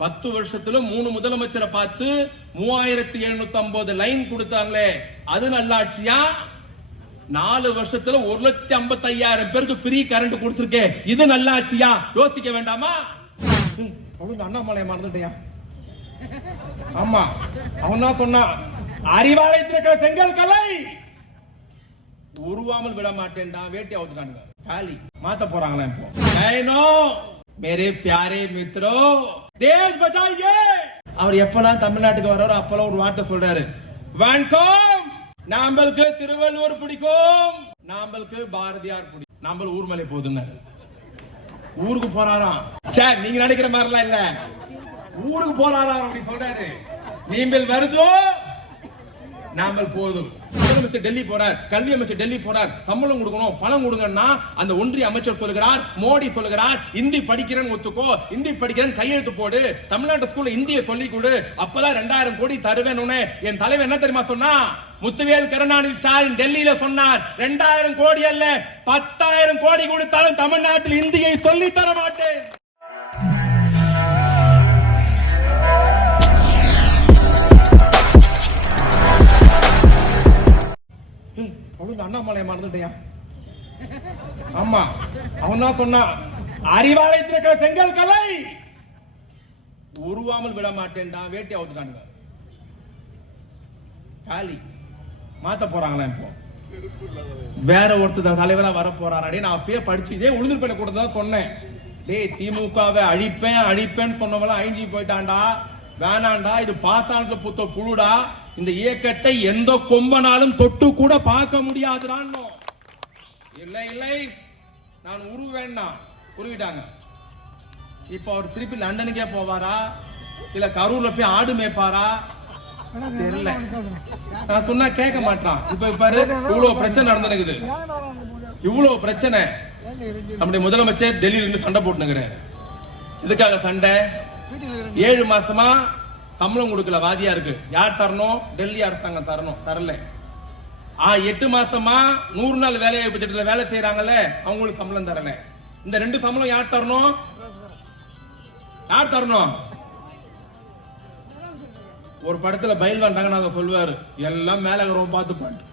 பத்து வருஷத்துல மூணு முதலமைச்சரை பார்த்து மூவாயிரத்தி எழுநூத்தி ஐம்பது லைன் கொடுத்தாங்களே அது நல்லாட்சியா? நாலு வருஷத்துல ஒரு லட்சத்தி ஐம்பத்தி ஐயாயிரம் பேருக்கு ஃப்ரீ கரண்ட் கொடுத்துருக்கேன். இது நல்லாட்சியா? யோசிக்க வேண்டாமா? அண்ணாமலையை மறந்துட்டியா ஆமா அவன் தான் சொன்னான் அறிவாலயத்தில் இருக்கிற செங்கல் கலை! உருவாமல் விட மாட்டேன்டா வேட்டி அவுத்துட்டானுங்க. காலி மாத்த போறாங்களா இப்போ. மேரே பியாரே மித்ரோ தேஷ் பச்சாயியே அவர் எப்பெல்லாம் தமிழ்நாட்டுக்கு வர்றாரோ அப்பெல்லாம் ஒரு வார்த்தை சொல்றாரு. வணக்கம். நாம்பளுக்கு திருவள்ளுவர் பிடிக்கும். நாம்பளுக்கு பாரதியார் பிடிக்கும். நாம்பள் ஊர்மலை போதுன்னாரு ஊருக்கு போறாராம். சே நீங்க நினைக்கிற மாதிரிலாம் இல்ல. ஊருக்கு போறாராம் அப்படி சொல்றாரு. நீங்கள் வருதோ? நாமல் போதும். அமைச்சர் டெல்லி போறார் கல்வி அமைச்சர் டெல்லி போறார் சம்பளம் கொடுக்கணும் பணம் கொடுங்கன்னா அந்த ஒன்றிய அமைச்சர் சொல்கிறார் மோடி சொல்கிறார் இந்தி படிக்கிறேன் ஒத்துக்கோ இந்தி படிக்கிறேன் கையெழுத்து போடு தமிழ்நாட்டு ஸ்கூல்ல இந்திய சொல்லி கொடு அப்பதான் ரெண்டாயிரம் கோடி தருவேன்னு என் தலைவர் என்ன தெரியுமா சொன்னா? முத்துவேல் கருணாநிதி ஸ்டாலின் டெல்லியில சொன்னார் ரெண்டாயிரம் கோடி அல்ல பத்தாயிரம் கோடி கொடுத்தாலும் தமிழ்நாட்டில் இந்தியை சொல்லி தர மாட்டேன் அவளுங்க மறந்துட்டியா ஆமா அவன் தான் சொன்னான் அறிவாலயத்தில் இருக்கிற செங்கல் கலை. உருவாமல் விட மாட்டேன்டா வேட்டி அவுத்துட்டானுங்க. காலி. மாத்த போறாங்களா இப்போ? வேற ஒருத்தர் தலைவரா வர போறானே நான் அப்பயே படிச்சு இதே உளுந்தூர்பேட்டை கூட தான் சொன்னேன். டேய் திமுகவை அழிப்பேன் அழிப்பேன்னு சொன்னவெல்லாம் அழிஞ்சு போயிட்டான்டா. வேணாண்டா இது பாசானத்துல புத்த புழுடா. இந்த இயக்கத்தை எந்த கொம்பனாலும் தொட்டு கூட பார்க்க முடியாதுடான்னு. இல்லை இல்லை. நான் உருவேன்னா உருவிட்டாங்க இப்போ அவர் திருப்பி லண்டனுக்கே போவாரா? இல்ல கரூர்ல போய் ஆடு மேய்ப்பாரா? தெரியல. நான் சொன்னா கேட்க மாட்டான். இப்ப பாரு இவ்வளவு பிரச்சனை நடந்துருக்குது இவ்வளவு பிரச்சனை. நம்முடைய முதலமைச்சர் டெல்லியில இருந்து சண்டை போட்டுனுங்கிறார் எதுக்காக சண்டை? ஏழு மாசமா சம்பளம் கொடுக்கல வாதியா இருக்கு. யார் தரணும்? டெல்லி அரசாங்கம் தரணும். தரல. ஆ எட்டு மாசமா நூறு நாள் வேலை திட்டத்தில் திட்டத்துல வேலை செய்யறாங்கல்ல அவங்களுக்கு சம்பளம் தரல. இந்த ரெண்டு சம்பளம் யார் தரணும்? யார் தரணும்? ஒரு படத்துல பயில் வந்தாங்க நாங்க சொல்லுவாரு எல்லாம் மேல இருக்கிறோம் பார்த்து பாட்டு.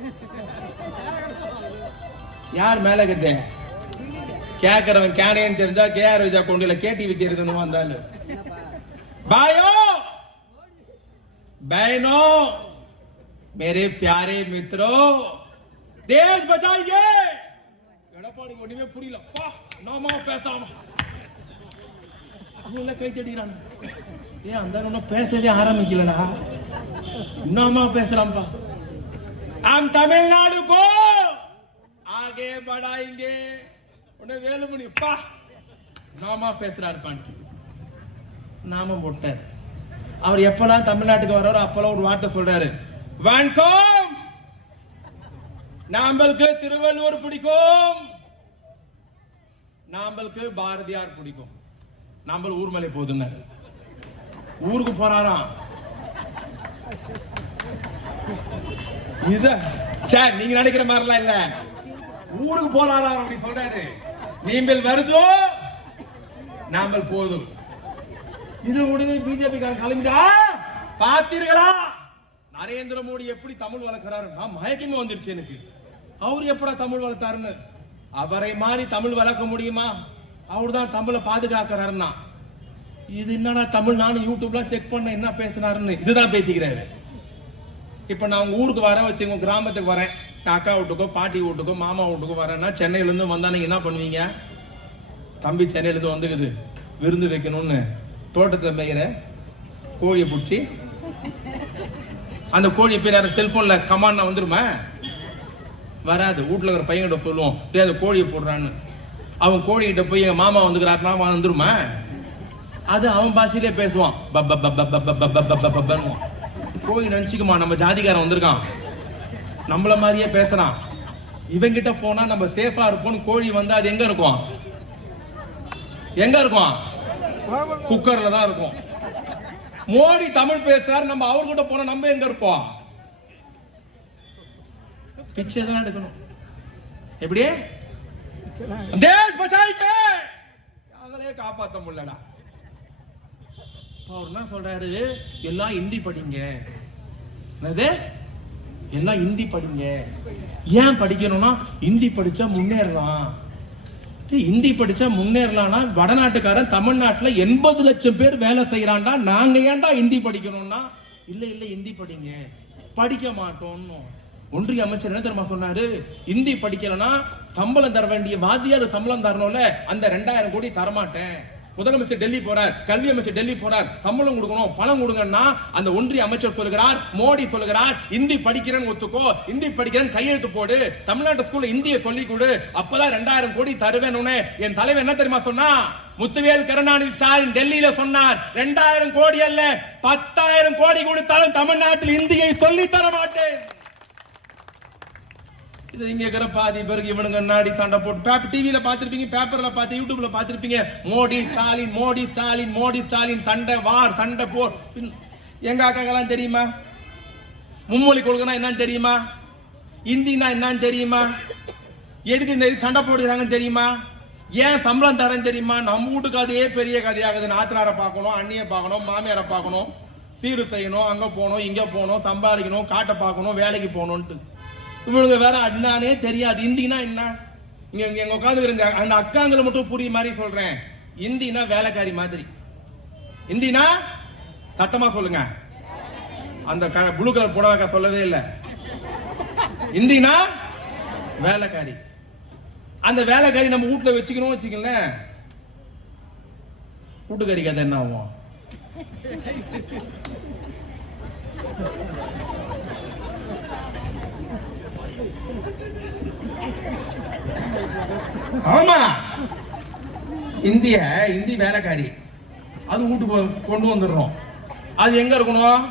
யார் மேல கட்டே கேக்குறவன் கேனேன்னு தெரிஞ்சா கேஆர் விஜயா கொண்டு கேட்டி வித்தி இருக்கணும் வந்தாலும் பாயோ! बहनों मेरे प्यारे मित्रों देश बचाइए எடப்பாடிக்கு ஒண்ணுமே புரியல பா நாமா பேசாம அவங்கள கை தட்டிக்கிறாங்க ஏன் அந்த ஒன்னும் பேசவே ஆரம்பிக்கலடா நாமா பேசுறான்பா हम तमिलनाडु को आगे बढ़ाएंगे உடனே வேலுமணி பா நாமா பேசுறாரு பாண்டி நாம போட்டார் அவர் எப்பெல்லாம் தமிழ்நாட்டுக்கு வர்றாரோ அப்பெல்லாம் ஒரு வார்த்தை சொல்றாரு. வணக்கம்! நாம்பளுக்கு திருவள்ளுவர் பிடிக்கும். நாம்பளுக்கு பாரதியார் பிடிக்கும். நாம்பள் ஊர்மலை போதுன்னாரு. ஊருக்கு போறாராம். இத சார் நீங்க நினைக்கிற மாதிரிலாம் இல்ல. ஊருக்கு போறாராம் அப்படி சொல்றாரு. நீங்கள் வருதோ? நாமல் போதும். இது உடனே பிஜேபி கிளம்பிட்டா? பாத்தீர்களா நரேந்திர மோடி எப்படி தமிழ் வளர்க்கிறாரு? நான் மயக்கமே வந்துருச்சு எனக்கு. அவர் எப்படா தமிழ் வளர்த்தாருன்னு? அவரை மாதிரி தமிழ் வளர்க்க முடியுமா? அவர் தான் தமிழை பாதுகாக்கிறாருன்னா. இது என்னடா தமிழ்? நானும் யூடியூப்லாம் செக் பண்ண என்ன பேசுனாருன்னு இதுதான் பேசிக்கிறாரு இப்போ நான் உங்கள் ஊருக்கு வரேன் வச்சுங்க கிராமத்துக்கு வரேன். அக்கா வீட்டுக்கோ பாட்டி வீட்டுக்கோ மாமா வீட்டுக்கோ வரேன்னா சென்னையிலேருந்து வந்தா நீங்கள் என்ன பண்ணுவீங்க? தம்பி சென்னையிலேருந்து வந்துக்குது. விருந்து வைக்கணும்னு. தோட்டத்தில் மேய்கிற கோழியை பிடிச்சி அந்த கோழி பேர் யாரும் செல்ஃபோனில் கமான்னா வந்துருமா வராது வீட்டில் இருக்கிற பையன்கிட்ட சொல்லுவோம் டேய் அந்த கோழியை போடுறான்னு அவன் கோழிகிட்ட போய் எங்கள் மாமா வந்துக்கிறாருனா அவன் வந்துருமா அது அவன் பாஷையிலே பேசுவான் பப்ப பப்ப பப்ப பப்ப பப்பன்னுவான் கோழி நினச்சிக்குமா நம்ம ஜாதிகாரன் வந்திருக்கான் நம்மள மாதிரியே பேசுறான் இவங்கிட்ட போனா நம்ம சேஃபா இருப்போம்னு கோழி வந்தா அது எங்க இருக்கும் எங்க இருக்கும் குக்கர்ல தான் இருக்கும். மோடி தமிழ் பேசுறாரு நம்ம அவர்கிட்ட போனா நம்ம எங்க இருப்போம்? பிச்சை தான் எடுக்கணும். எப்படி? தேஷ் பச்சாய்க்கு அவங்களே காப்பாத்த முடியலடா. அவர் என்ன சொல்றாரு? எல்லாம் ஹிந்தி படிங்க. என்னது? எல்லாம் ஹிந்தி படிங்க. ஏன் படிக்கணும்னா ஹிந்தி படிச்சா முன்னேறலாம். ஹிந்தி படிச்சா முன்னேறலாம்னா வடநாட்டுக்காரன் தமிழ்நாட்டில் எண்பது லட்சம் பேர் வேலை செய்யறான்டா நாங்க ஏன்டா ஹிந்தி படிக்கணும்னா? இல்ல இல்ல ஹிந்தி படிங்க. படிக்க மாட்டோம்னு. ஒன்றிய அமைச்சர் என்ன தெரியுமா சொன்னாரு? ஹிந்தி படிக்கலன்னா சம்பளம் தர வேண்டிய வாத்தியார் சம்பளம் தரணும்ல அந்த ரெண்டாயிரம் கோடி தரமாட்டேன். முதலமைச்சர் டெல்லி போறார் கல்வி அமைச்சர் டெல்லி போறார் சம்பளம் கொடுக்கணும் பணம் கொடுங்கன்னா அந்த ஒன்றிய அமைச்சர் சொல்லுகிறார் மோடி சொல்லுகிறார் இந்தி படிக்கிறேன்னு ஒத்துக்கோ இந்தி படிக்கிறேன் கையெழுத்து போடு தமிழ்நாட்டு ஸ்கூல்ல இந்திய சொல்லி கொடு அப்பதான் ரெண்டாயிரம் கோடி தருவேன்னு என் தலைவர் என்ன தெரியுமா சொன்னா? முத்துவேல் கருணாநிதி ஸ்டாலின் டெல்லியில சொன்னார் ரெண்டாயிரம் கோடி அல்ல பத்தாயிரம் கோடி கொடுத்தாலும் தமிழ்நாட்டில் இந்தியை சொல்லி தர மாட்டேன் இது இங்க இருக்கிற பாதி பேருக்கு இவனுங்க நாடி சண்டை போட்டு பேப்பர் டிவியில பாத்திருப்பீங்க பேப்பர்ல பார்த்து யூடியூப்ல பாத்திருப்பீங்க மோடி ஸ்டாலின் மோடி ஸ்டாலின் மோடி ஸ்டாலின் சண்டை வார் சண்டை போர். எங்க அக்காக்கெல்லாம் தெரியுமா? மும்மொழி கொள்கைனா என்னன்னு தெரியுமா? இந்தினா என்னன்னு தெரியுமா? எதுக்கு இந்த சண்டை போடுறாங்கன்னு தெரியுமா? ஏன் சம்பளம் தரேன் தெரியுமா? நம்ம வீட்டு கதையே பெரிய கதையாகுது. நாத்தனாரை பார்க்கணும் அண்ணியை பார்க்கணும் மாமியாரை பார்க்கணும். சீரு செய்யணும் அங்கே போகணும் இங்கே போகணும் சம்பாதிக்கணும் காட்டை பார்க்கணும் வேலைக்கு போகணுன்ட்டு இவனுங்க வேற அண்ணானே தெரியாது. இந்தினா என்ன? இங்க இங்க எங்க உட்காந்து அந்த அக்காங்களை மட்டும் புரிய மாதிரி சொல்றேன். இந்தினா வேலைக்காரி மாதிரி. இந்தினா சத்தமா சொல்லுங்க. அந்த ப்ளூ கலர் புடவை சொல்லவே இல்லை. இந்தினா வேலைக்காரி. அந்த வேலைக்காரி நம்ம வீட்டுல வச்சுக்கணும் வச்சுக்கங்களேன். வீட்டுக்காரி கதை என்ன ஆகும்? ஆமா. இந்திய இந்தி வேலைக்காரி. அது வீட்டுக்கு கொண்டு வந்துடுறோம். அது எங்க இருக்கணும்?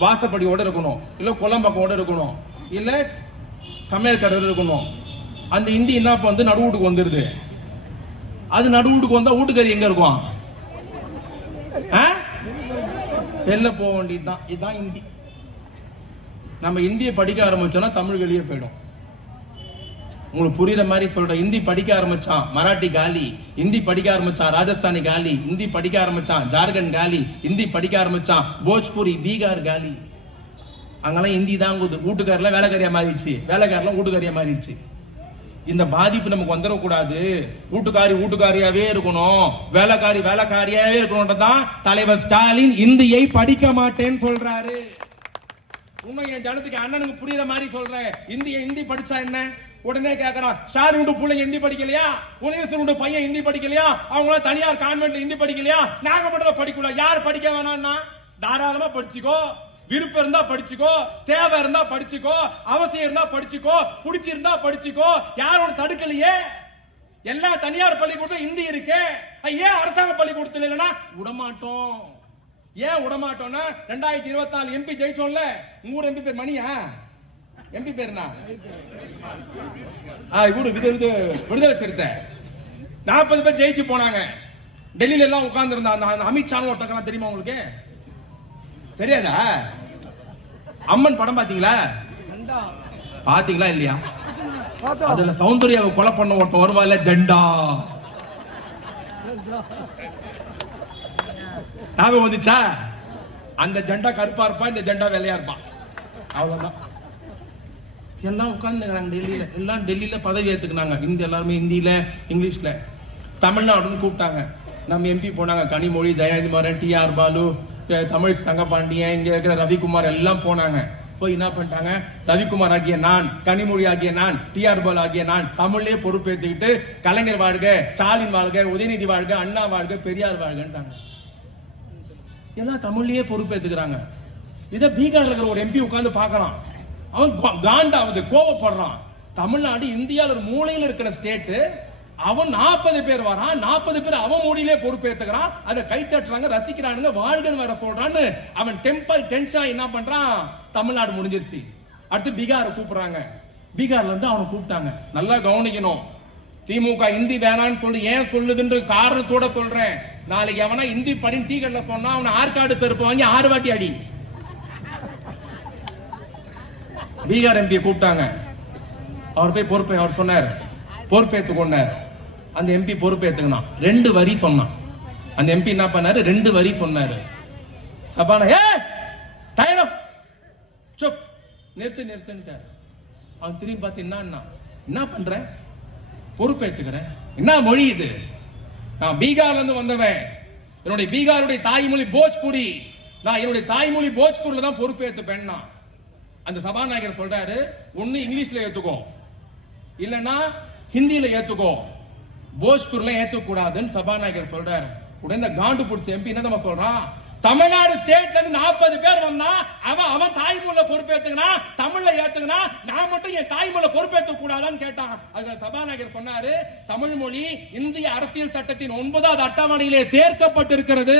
வாசப்படியோட இருக்கணும். இல்ல குளம்பக்கோட இருக்கணும். இல்ல சமையல் கடையில் இருக்கணும். அந்த இந்தி என்ன வந்து நடு வீட்டுக்கு வந்துருது. அது நடு வீட்டுக்கு வந்தா வீட்டுக்கறி எங்க இருக்கும்? ஆ? வெளில போக வேண்டியதுதான். இதுதான் இந்தி. நம்ம இந்தியை படிக்க ஆரம்பிச்சோம்னா தமிழ் வெளியே போயிடும். உங்களுக்கு புரியுற மாதிரி சொல்றேன். ஹிந்தி படிக்க ஆரம்பிச்சான் மராட்டி காலி ஹிந்தி படிக்க ஆரம்பிச்சான் ராஜஸ்தானி காலி ஹிந்தி படிக்க ஆரம்பிச்சான் ஜார்க்கண்ட் காலி ஹிந்தி படிக்க ஆரம்பிச்சான் போஜ்பூரி பீகார் காலி. அங்கெல்லாம் ஹிந்தி தான் குது வீட்டுக்காரெல்லாம் வேலைக்காரியா மாறிடுச்சு. வேலைக்காரெல்லாம் வீட்டுக்காரியா மாறிடுச்சு. இந்த பாதிப்பு நமக்கு வந்துடக்கூடாது. வீட்டுக்காரி வீட்டுக்காரியாவே இருக்கணும். வேலைக்காரி வேலைக்காரியாவே இருக்கணும்ன்றதான் தலைவர் ஸ்டாலின் இந்தியை படிக்க மாட்டேன்னு சொல்றாரு. உண்மை என் ஜனத்துக்கு அண்ணனுக்கு புரியுற மாதிரி சொல்றேன். இந்திய ஹிந்தி படிச்சா என்ன? உடனே கேட்கறான் ஸ்டாலின் உண்டு பிள்ளைங்க ஹிந்தி படிக்கலையா? உலகேசன் உண்டு பையன் ஹிந்தி படிக்கலையா? அவங்களாம் தனியார் கான்வென்ட்ல ஹிந்தி படிக்கலையா? நாங்க மட்டும் தான் படிக்கல யார் படிக்க வேணாம்னா தாராளமா படிச்சுக்கோ. விருப்பம் இருந்தா படிச்சுக்கோ. தேவை இருந்தா படிச்சுக்கோ. அவசியம் இருந்தா படிச்சுக்கோ. பிடிச்சிருந்தா படிச்சுக்கோ. யாரும் தடுக்கலையே? எல்லா தனியார் பள்ளிக்கூடத்தும் ஹிந்தி இருக்கு. ஏன் அரசாங்க பள்ளிக்கூடத்தில் இல்லைன்னா? விடமாட்டோம். ஏன் விடமாட்டோம்னா ரெண்டாயிரத்தி இருபத்தி நாலு எம்பி ஜெயிச்சோம்ல? உங்க ஊர் எம்பி பேர் மணியா? எம்பி பேருனா? ஆ, இவரு விது விது விடுதலை சிறுத்தை. நாற்பது பேர் ஜெயிச்சு போனாங்க. டெல்லியில எல்லாம் உட்கார்ந்து இருந்தா அந்த அந்த அமித்ஷான்னு தெரியுமா உங்களுக்கு? தெரியாதா? அம்மன் படம் பாத்தீங்களா பாத்தீங்களா இல்லையா? அதுல சௌந்தர்யாவை கொலை பண்ண ஒருத்தன் வருவா இல்ல ஜெண்டா. ஞாபகம் வந்துச்சா? அந்த ஜெண்டா கருப்பா இருப்பான் இந்த ஜெண்டா வெள்ளையா இருப்பான் அவ்வளவுதான். எல்லாம் உட்கார்ந்துக்கிறாங்க டெல்லியில. எல்லாம் டெல்லியில பதவி ஏத்துக்கினாங்க. ஹிந்தி எல்லாருமே ஹிந்தியில இங்கிலீஷ்ல. தமிழ்நாடுன்னு கூப்பிட்டாங்க. நம்ம எம்பி போனாங்க. கனிமொழி தயாநிதி மாறன் டி ஆர் பாலு தமிழ் தங்கபாண்டியன் இங்க இருக்கிற ரவிக்குமார் எல்லாம் போனாங்க. போய் என்ன பண்ணிட்டாங்க? ரவிக்குமார் ஆகிய நான் கனிமொழி ஆகிய நான் டி ஆர் பாலு ஆகிய நான் தமிழ்லேயே பொறுப்பேற்றுக்கிட்டு கலைஞர் வாழ்க ஸ்டாலின் வாழ்க உதயநிதி வாழ்க அண்ணா வாழ்க பெரியார் வாழ்கன்ட்டாங்க. எல்லாம் தமிழ்லயே பொறுப்பேற்றுக்கிறாங்க இதை பீகார்ல இருக்கிற ஒரு எம்பி உட்காந்து பார்க்குறான். அவன் காண்டாவது கோவப்படுறான். தமிழ்நாடு இந்தியாவில் ஒரு மூலையில் இருக்கிற ஸ்டேட்டு அவன் நாற்பது பேர் வரான். நாற்பது பேர் அவன் மொழியிலே பொறுப்பேற்றுக்கிறான் அதை கை தட்டுறாங்க ரசிக்கிறானுங்க வர வேற சொல்றான்னு அவன் டெம்பர் டென்ஷன் என்ன பண்றான்? தமிழ்நாடு முடிஞ்சிருச்சு. அடுத்து பீகாரை கூப்பிடுறாங்க. பீகார்ல இருந்து அவனை கூப்பிட்டாங்க. நல்லா கவனிக்கணும். திமுக இந்தி வேணான்னு சொல்லி ஏன் சொல்லுதுன்ற காரணத்தோட சொல்றேன். நாளைக்கு எவனா இந்தி படின்னு டீ கடையில் சொன்னா அவனை ஆற்காடு செருப்பு வாங்கி ஆறு வாட்டி அடி. பீகார் எம்பியை கூப்பிட்டாங்க. அவர் போய் பொறுப்பை அவர் சொன்னார். பொறுப்பேற்று கொண்டார். அந்த எம்பி பொறுப்பேற்றுக்கணும் ரெண்டு வரி சொன்னான். அந்த எம்பி என்ன பண்ணாரு? ரெண்டு வரி சொன்னாரு. சபான ஏ தயரம் சொப். நிறுத்து நிறுத்துன்ட்டார் அவன் திரும்பி பார்த்து என்ன என்ன பண்றேன் பொறுப்பேற்றுக்கிறேன் என்ன மொழி இது? நான் பீகார்ல இருந்து வந்தவன். என்னுடைய பீகாருடைய தாய்மொழி போஜ்புரி. நான் என்னுடைய தாய்மொழி போஜ்பூர்ல தான் பொறுப்பேற்றுப்பேன் நான். அந்த சபாநாயகர் சொல்றாரு ஒன்று இங்கிலீஷ்ல ஏத்துக்கோ. இல்லனா ஹிந்தியில ஏத்துக்கோ. போஜ்பூர்ல ஏத்துக்கூடாதுன்னு சபாநாயகர் சொல்றாரு. உடனே காண்டு பிடிச்ச எம்பி என்ன நம்ம சொல்றான்? தமிழ்நாடு ஸ்டேட்ல இருந்து நாற்பது பேர் வந்தா அவன் அவன் தாய்மொழியில பொறுப்பேத்துக்கனா தமிழ்ல ஏத்துக்கனா நான் மட்டும் என் தாய்மொழியில பொறுப்பேற்க கூடாதான்னு கேட்டான். அதுல சபாநாயகர் சொன்னாரு தமிழ் மொழி இந்திய அரசியல் சட்டத்தின் ஒன்பதாவது அட்டவணையிலே சேர்க்கப்பட்டிருக்கிறது.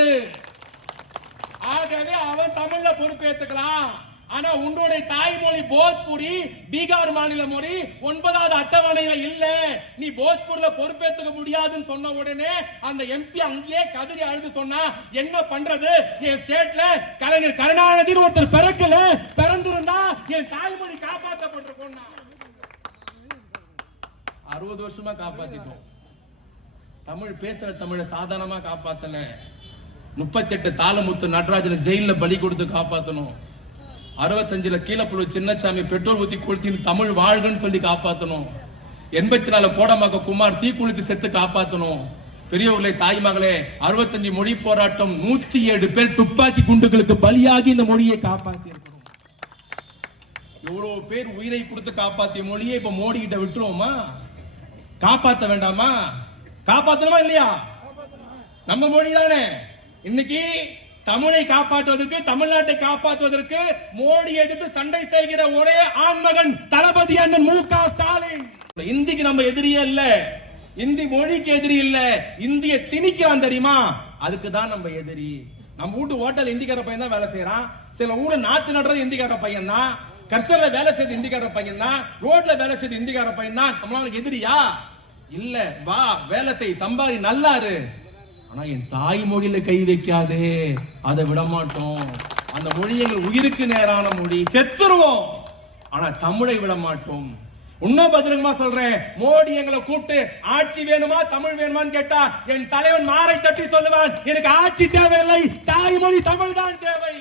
ஆகவே அவன் தமிழ்ல பொறுப்பேத்துக்கலாம். ஆனா உன்னுடைய தாய்மொழி போஜ்புரி பீகார் மாநில மொழி ஒன்பதாவது அட்டவணையில இல்ல. நீ போஜ்பூர்ல பொறுப்பேற்றுக்க முடியாதுன்னு சொன்ன உடனே அந்த எம்பி அங்கேயே கதறி அழுது சொன்னா என்ன பண்றது? என் ஸ்டேட்ல கலைஞர் கருணாநிதினு ஒருத்தர் பிறக்கல பிறந்திருந்தா என் தாய்மொழி காப்பாற்றப்பட்டிருக்கும் அறுபது வருஷமா காப்பாத்திட்டோம். தமிழ் பேசுற தமிழை சாதாரணமா காப்பாத்தல. முப்பத்தெட்டு தாளமுத்து நடராஜனை ஜெயில பலி கொடுத்து காப்பாத்தணும். அறுபத்தஞ்சுல கீழப்புழு சின்னசாமி பெட்ரோல் ஊத்தி கொளுத்தின்னு தமிழ் வாழ்கன்னு சொல்லி காப்பாத்தணும். எண்பத்தி நாலு கோடமாக்க குமார் தீ குளித்து செத்து காப்பாத்தணும். பெரியவர்களே தாய்மகளே அறுபத்தஞ்சு மொழி போராட்டம் நூத்தி ஏழு பேர் துப்பாக்கி குண்டுகளுக்கு பலியாகி இந்த மொழியை காப்பாத்தி இருக்கணும் எவ்வளவு பேர் உயிரை கொடுத்து காப்பாத்திய மொழியை இப்ப மோடி கிட்ட விட்டுருவோமா? காப்பாத்த வேண்டாமா? காப்பாத்தணுமா இல்லையா? நம்ம மொழி தானே. இன்னைக்கு தமிழை காப்பாற்றுவதற்கு தமிழ்நாட்டை காப்பாற்றுவதற்கு மோடி எதிர்த்து சண்டை செய்கிற ஒரே ஆண்மகன் தளபதி அண்ணன் மு க ஸ்டாலின். இந்திக்கு நம்ம எதிரியே இல்ல. இந்தி மொழிக்கு எதிரி இல்ல. இந்திய திணிக்கிறான் தெரியுமா? அதுக்கு தான் நம்ம எதிரி. நம்ம வீட்டு ஹோட்டல் இந்திக்கார பையன் தான் வேலை செய்யறான் சில ஊர்ல நாத்து நடுறது இந்திக்கார பையன் தான். கர்ஷர்ல வேலை செய்து இந்திக்கார பையன் தான். ரோட்ல வேலை செய்து இந்திக்கார பையன் தான். நம்மளால எதிரியா? இல்ல. வா வேலை செய். சம்பாதி நல்லாரு. ஆனா என் தாய்மொழியில கை வைக்காதே அதை விடமாட்டோம். அந்த மொழி எங்கள் உயிருக்கு நேரான மொழி. செத்துருவோம். ஆனா தமிழை விட மாட்டோம் இன்னும் பத்திரமா சொல்றேன். மோடி எங்களை கூப்பிட்டு ஆட்சி வேணுமா தமிழ் வேணுமான்னு கேட்டா என் தலைவன் மாரை தட்டி சொல்லுவான் எனக்கு ஆட்சி தேவையில்லை தாய்மொழி தமிழ் தான் தேவை.